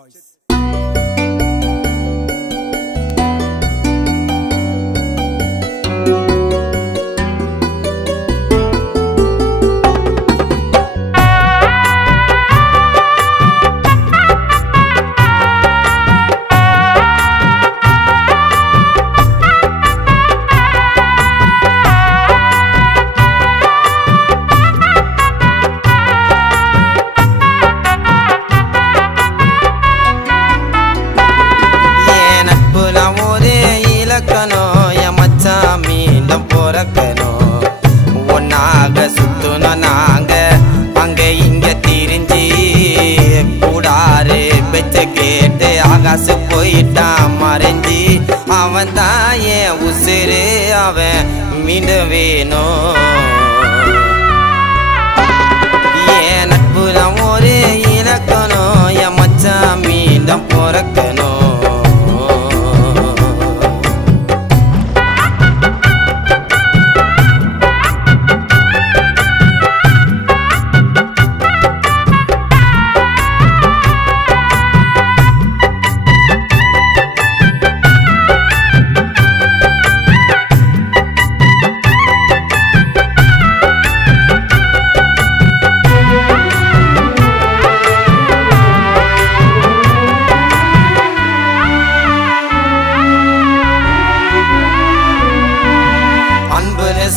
ஆகாசு போயிட்டான் மறைஞ்சி அவன் தான் என் உசிறு அவன் மீண்டும் வேணும் என் நட்பு நான் ஒரு இலக்கணும் என் மச்சான் மீண்டும் பிறக்கணும்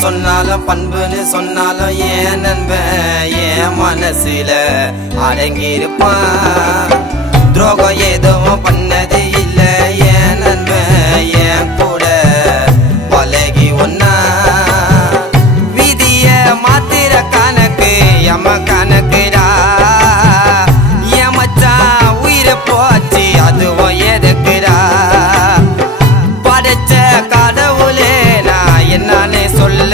சொன்னாலும் பண்புன்னு சொன்னாலும் என் நண்பன் என் மனசுல அடங்கியிருப்பான் துரோகம் எதுவும் பண்ணது இல்லை என் நண்பன் என் கூட பழகி ஒன்னா விதிய மாத்திர கணக்கு எம்ம கணக்குடா என் மச்சான் உயிரை போச்சு அதுவும் எதுக்குடா படைச்ச கடவுளே நான் என்னன்னு சொல்ல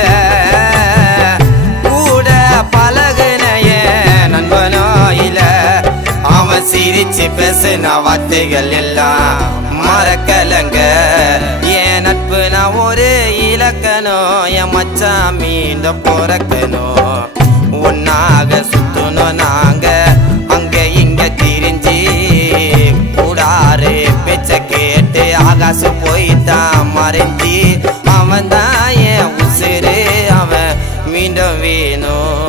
கூட பழகுனைய நண்பனோ இல்ல அவன் சிரிச்சு பேசுன வார்த்தைகள் எல்லாம் மறக்கலங்க என் நட்பு நான் ஒரு இலக்கணும் என் மச்சான் மீண்டும் பிறக்கணும் ஒன்னாக சுத்தணும் நாங்க அங்க இங்க திரிஞ்சு கூடாரு பேச்ச கேட்டு ஆகாசு போயிட்டான் மறைஞ்சி அவன் தான் என் உசிறு அவன் மீண்டும் வேணும்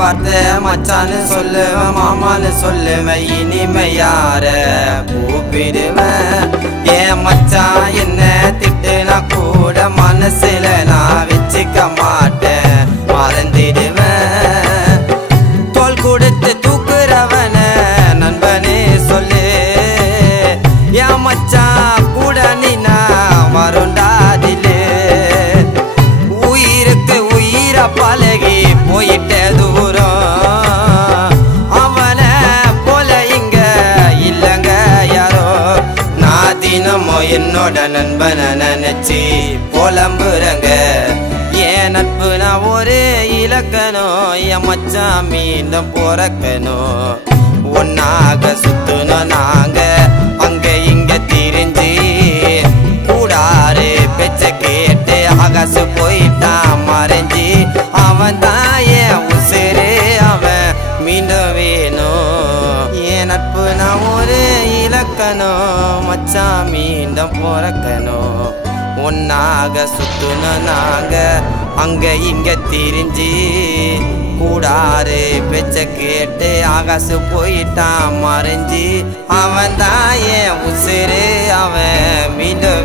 வார்த்தை மச்சான்னு சொல்லுவேன் மாமான்னு சொல்லுவேன் இனிமே யார கூப்பிடுவேன் என் மச்சான் என்ன திட்டுனா கூட மனசுல நான் வச்சுக்க மாட்டேன் மறந்துடுவேன் தோல் கொடுத்து தூக்குறவன நண்பனே சொல்லு என் மச்சான் கூட நீ நான் வருண்டாதிலே உயிருக்கு உயிரை பழகி போயிட்ட தூரம் அவனை போல இங்க இல்லங்க யாரோ நான் தினமும் என்னோட நண்பனை நினைச்சு புலம்புறங்க என் நட்பு நான் ஒரு இலக்கணும் என் மச்சான் மீண்டும் பிறக்கணும் ஒன்னாக சுத்தணும் நாங்க அங்க இங்க திரிஞ்சு கூடாரு பேச்ச கேட்டு ஆகாசு போயிட்டான் மறைஞ்சி அவன் தான் என் உசிறு அவன் மீண்டும் வேணும் என் நட்பு நான் ஒரு இலக்கணும் மச்சான் மீண்டும் பிறக்கணும் ஒன்னாக சுத்தணும் நாங்க அங்க இங்க திரிஞ்சு கூடாரு பேச்ச கேட்டு ஆகாசு போயிட்டான் மறைஞ்சி அவன் தான் என் உசிறு அவன் மீண்டும்